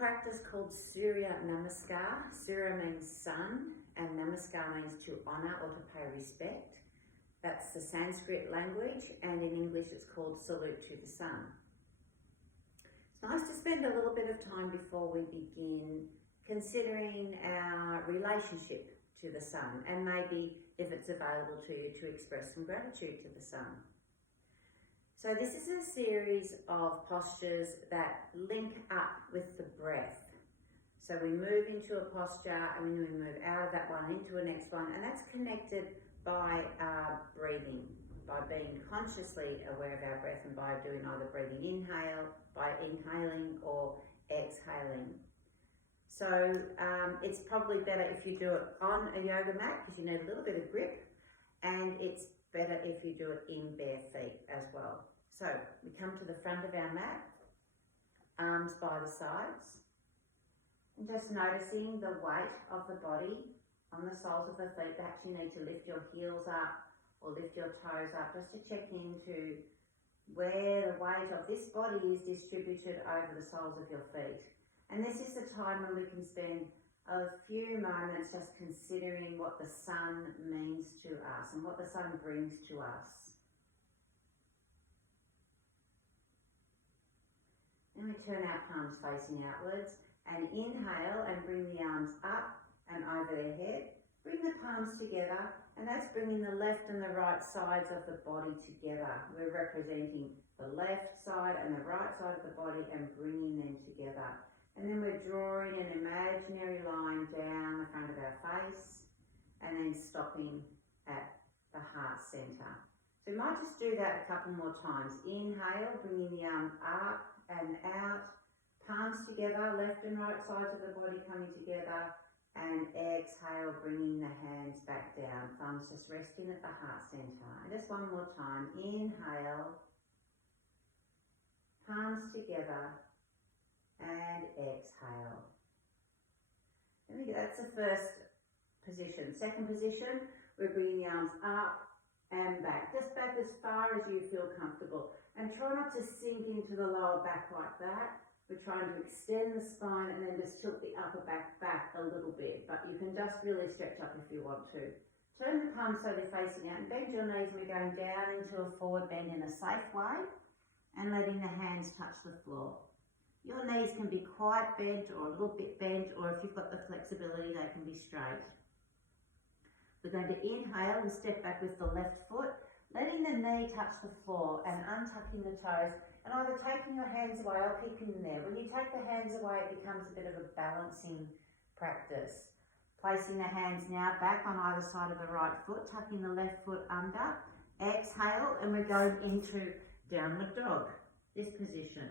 practice called Surya Namaskar. Surya means sun and Namaskar means to honour or to pay respect. That's the Sanskrit language, and in English it's called Salute to the Sun. It's nice to spend a little bit of time before we begin considering our relationship to the sun, and maybe if it's available to you, to express some gratitude to the sun. So this is a series of postures that link up with the breath. So we move into a posture and then we move out of that one into a next one, and that's connected by our breathing, by being consciously aware of our breath and by doing either breathing by inhaling or exhaling. So it's probably better if you do it on a yoga mat because you need a little bit of grip, and it's better if you do it in bare feet as well. So we come to the front of our mat, arms by the sides, and just noticing the weight of the body on the soles of the feet. Perhaps you need to lift your heels up or lift your toes up just to check into where the weight of this body is distributed over the soles of your feet. And this is the time when we can spend a few moments just considering what the sun means to us and what the sun brings to us. Then we turn our palms facing outwards and inhale and bring the arms up and over their head. Bring the palms together, and that's bringing the left and the right sides of the body together. We're representing the left side and the right side of the body and bringing them together. And then we're drawing an imaginary line down the front of our face and then stopping at the heart centre. So we might just do that a couple more times. Inhale, bringing the arms up and out, palms together, left and right sides of the body coming together, and exhale, bringing the hands back down, thumbs just resting at the heart centre. And just one more time. Inhale, palms together, and exhale. That's the first position. Second position, we're bringing the arms up and back, just back as far as you feel comfortable. And try not to sink into the lower back like that. We're trying to extend the spine and then just tilt the upper back a little bit, but you can just really stretch up if you want to. Turn the palms so they're facing out and bend your knees. We're going down into a forward bend in a safe way and letting the hands touch the floor. Your knees can be quite bent or a little bit bent, or if you've got the flexibility, they can be straight. We're going to inhale and step back with the left foot, letting the knee touch the floor and untucking the toes, and either taking your hands away or keeping them there. When you take the hands away, it becomes a bit of a balancing practice. Placing the hands now back on either side of the right foot, tucking the left foot under. Exhale, and we're going into downward dog, this position.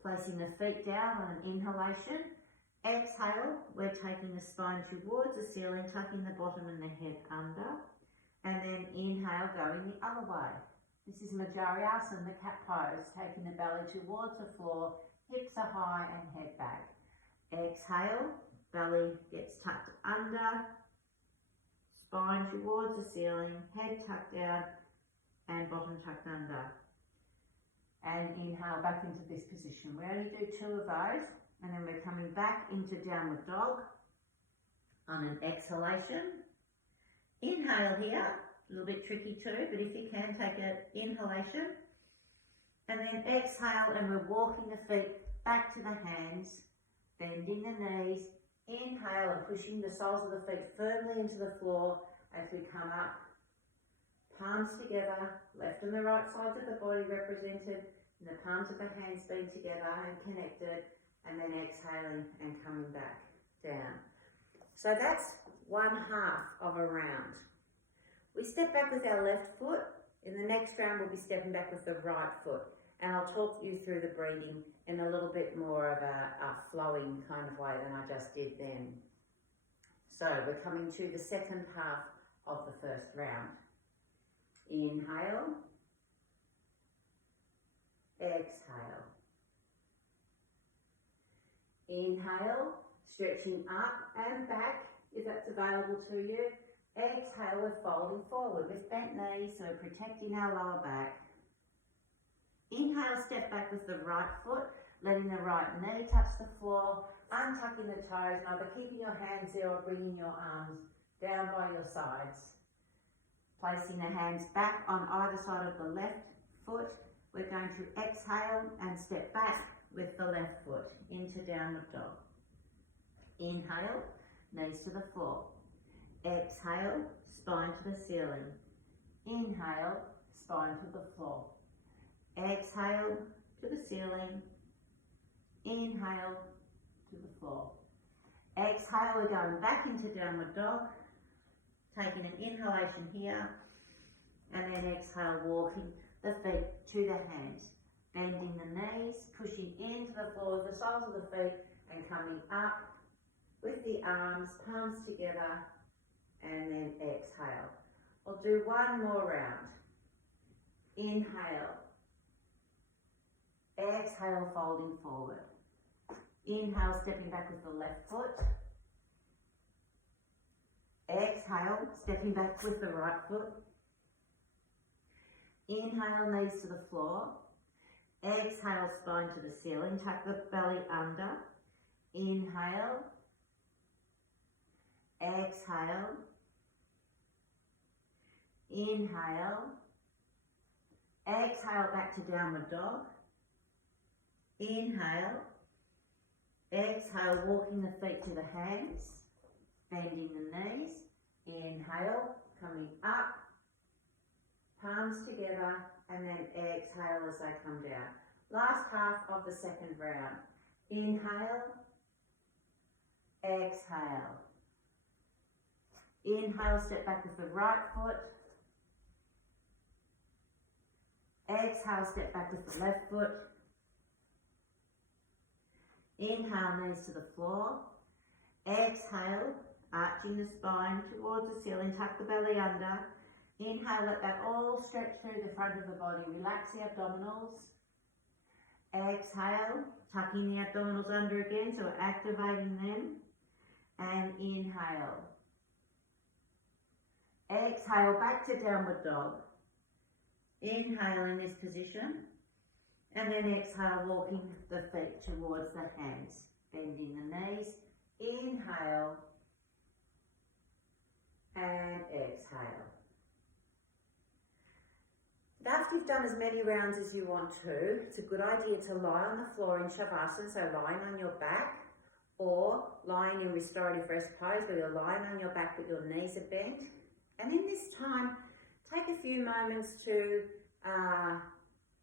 Placing the feet down on an inhalation. Exhale, we're taking the spine towards the ceiling, tucking the bottom and the head under. And then inhale, going the other way. This is Majariasana, the cat pose, taking the belly towards the floor, hips are high and head back. Exhale, belly gets tucked under, spine towards the ceiling, head tucked down and bottom tucked under. And inhale back into this position. We only do 2 of those, and then we're coming back into downward dog on an exhalation. Inhale here, a little bit tricky too, but if you can, take an inhalation. And then exhale, and we're walking the feet back to the hands, bending the knees. Inhale and pushing the soles of the feet firmly into the floor as we come up. Palms together, left and the right sides of the body represented, and the palms of the hands being together and connected, and then exhaling and coming back down. So that's one half of a round. We step back with our left foot. In the next round, we'll be stepping back with the right foot. And I'll talk you through the breathing in a little bit more of a flowing kind of way than I just did then. So we're coming to the second half of the first round. Inhale. Exhale. Inhale, stretching up and back if that's available to you. Exhale, we're folding forward with bent knees, so we're protecting our lower back. Inhale, step back with the right foot, letting the right knee touch the floor, untucking the toes, either keeping your hands there or bringing your arms down by your sides. Placing the hands back on either side of the left foot, we're going to exhale and step back with the left foot into downward dog. Inhale, knees to the floor. Exhale, spine to the ceiling. Inhale, spine to the floor. Exhale to the ceiling. Inhale to the floor. Exhale, we're going back into downward dog. Taking an inhalation here. And then exhale, walking the feet to the hands. Bending the knees, pushing into the floor with the soles of the feet and coming up with the arms, palms together, and then exhale. We'll do one more round. Inhale. Exhale, folding forward. Inhale, stepping back with the left foot. Exhale, stepping back with the right foot. Inhale, knees to the floor. Exhale, spine to the ceiling. Tuck the belly under. Inhale. Exhale. Inhale. Exhale, back to downward dog. Inhale. Exhale, walking the feet to the hands. Bending the knees. Inhale, coming up. Palms together, and then exhale as they come down. Last half of the second round. Inhale. Exhale. Inhale, step back with the right foot. Exhale, step back with the left foot. Inhale, knees to the floor. Exhale, arching the spine towards the ceiling, tuck the belly under. Inhale, let that all stretch through the front of the body. Relax the abdominals. Exhale, tucking the abdominals under again, so we're activating them. And inhale. Exhale, back to downward dog. Inhale in this position. And then exhale, walking the feet towards the hands. Bending the knees. Inhale. And exhale. After you've done as many rounds as you want to, it's a good idea to lie on the floor in Shavasana, so lying on your back, or lying in restorative rest pose where you're lying on your back but your knees are bent. And in this time, take a few moments to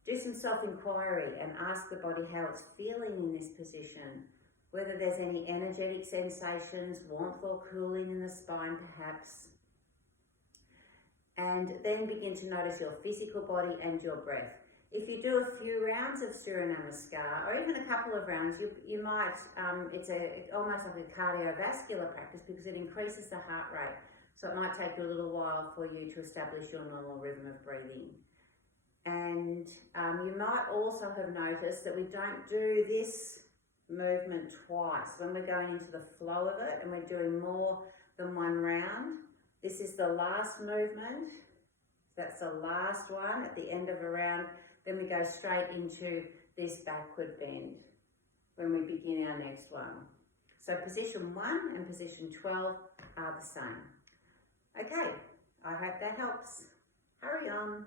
do some self-inquiry and ask the body how it's feeling in this position, whether there's any energetic sensations, warmth or cooling in the spine perhaps. And then begin to notice your physical body and your breath. If you do a few rounds of Surya Namaskar, or even a couple of rounds, you might, it's almost like a cardiovascular practice because it increases the heart rate. So it might take you a little while for you to establish your normal rhythm of breathing. And you might also have noticed that we don't do this movement twice. When we're going into the flow of it and we're doing more than one round, this is the last movement. That's the last one at the end of a round. Then we go straight into this backward bend when we begin our next one. So position 1 and position 12 are the same. Okay, I hope that helps. Hurry on.